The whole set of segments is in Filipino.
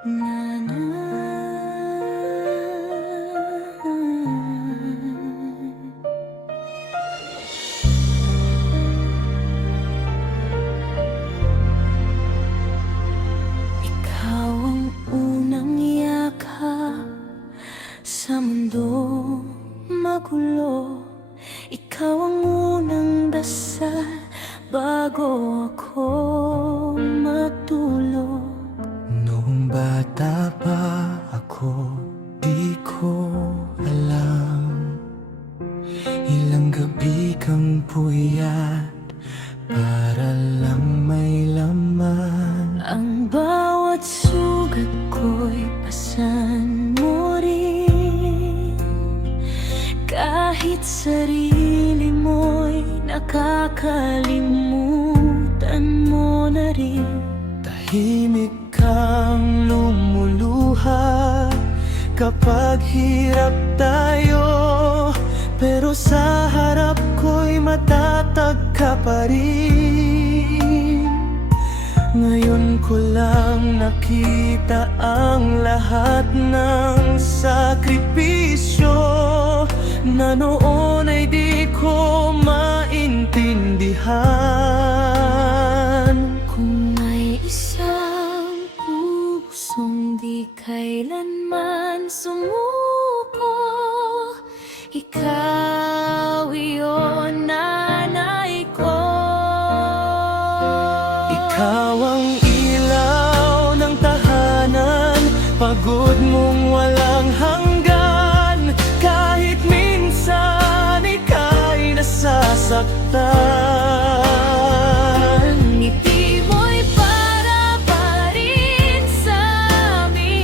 Ikaw ang unang yakap sa mundo magulo. Ikaw ang unang dasal bago ako matulog. Noong bata pa ako, di ko alam ilang gabi kang puyat para lang may laman. Ang bawat sugat ko'y pasan mo rin, kahit sarili mo'y nakakalimutan mo na rin. Tahimik kang lumuluha kapag hirap tayo, pero sa harap ko'y matatag ka pa rin. Ngayon ko lang nakita ang lahat ng sakripisyo na noon ay di ko maintindihan. Kung may isang pusong di kailanman sumuko, ikaw iyon, nanay ko. Ikaw ang ilaw ng tahanan, pagod mong walang hanggan. Kahit minsan ika'y nasasaktan, Ngiti mo'y para pa rin sa amin.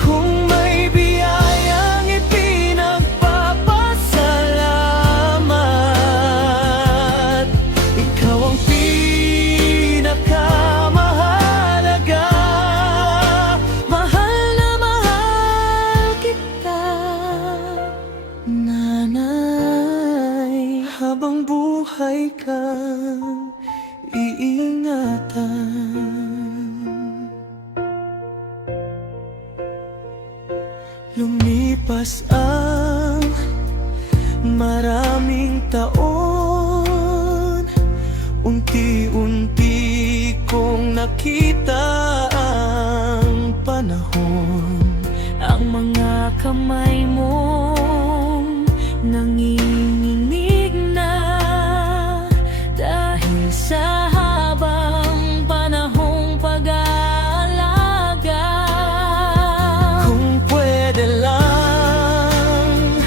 kung may biyayang ipinagpapasalamat. Ikaw ang pinakamahalaga. Mahal na mahal kita, nanay. Habang buhay kang iingatan. Lumipas ang maraming taon, unti-unti kong nakita ang panahon. Ang mga kamay mong nanginginig na dahil sa habang panahong pag-aalaga. Kung pwede lang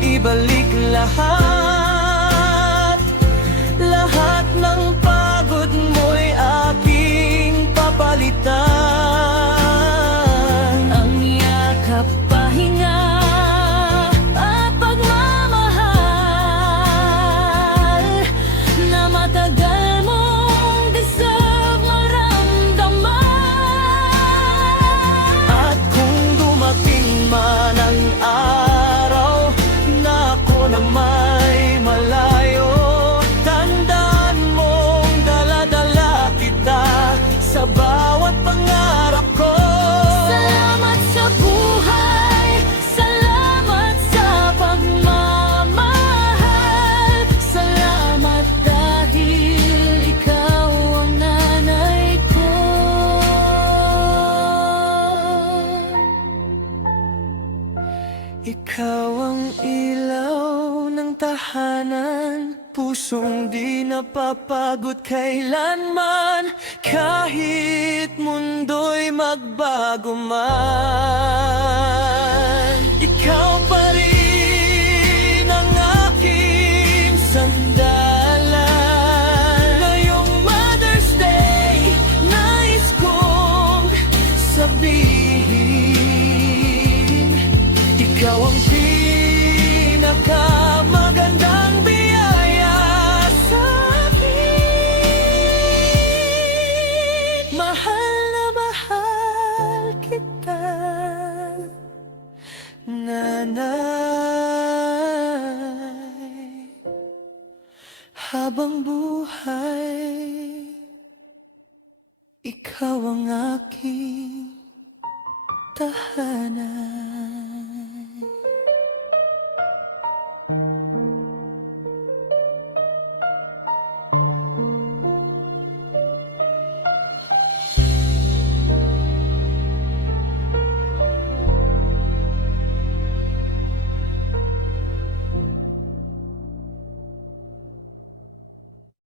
ibalik lahat ng pagod mo'y aking papalitan. Ang yakap, pahinga at pagmamahal na matagal mong deserve maramdaman. At kung dumating man ang araw na ako na may malayo, tandaan mong dala-dala kita sa bawat pangarap ko. Salamat sa buhay, salamat sa pagmamahal. Salamat dahil ikaw ang nanay ko. Ikaw ang ilaw ng tahanan, pusong di napapagod kailanman. Kahit mundo'y magbago man, ikaw pa rin ang aking sandalan. Ngayong Mother's Day, nais kong sabihin, ikaw ang pinakamagandang biyaya sa akin. Mahal na mahal kita, Ikaw ang aking tahanan.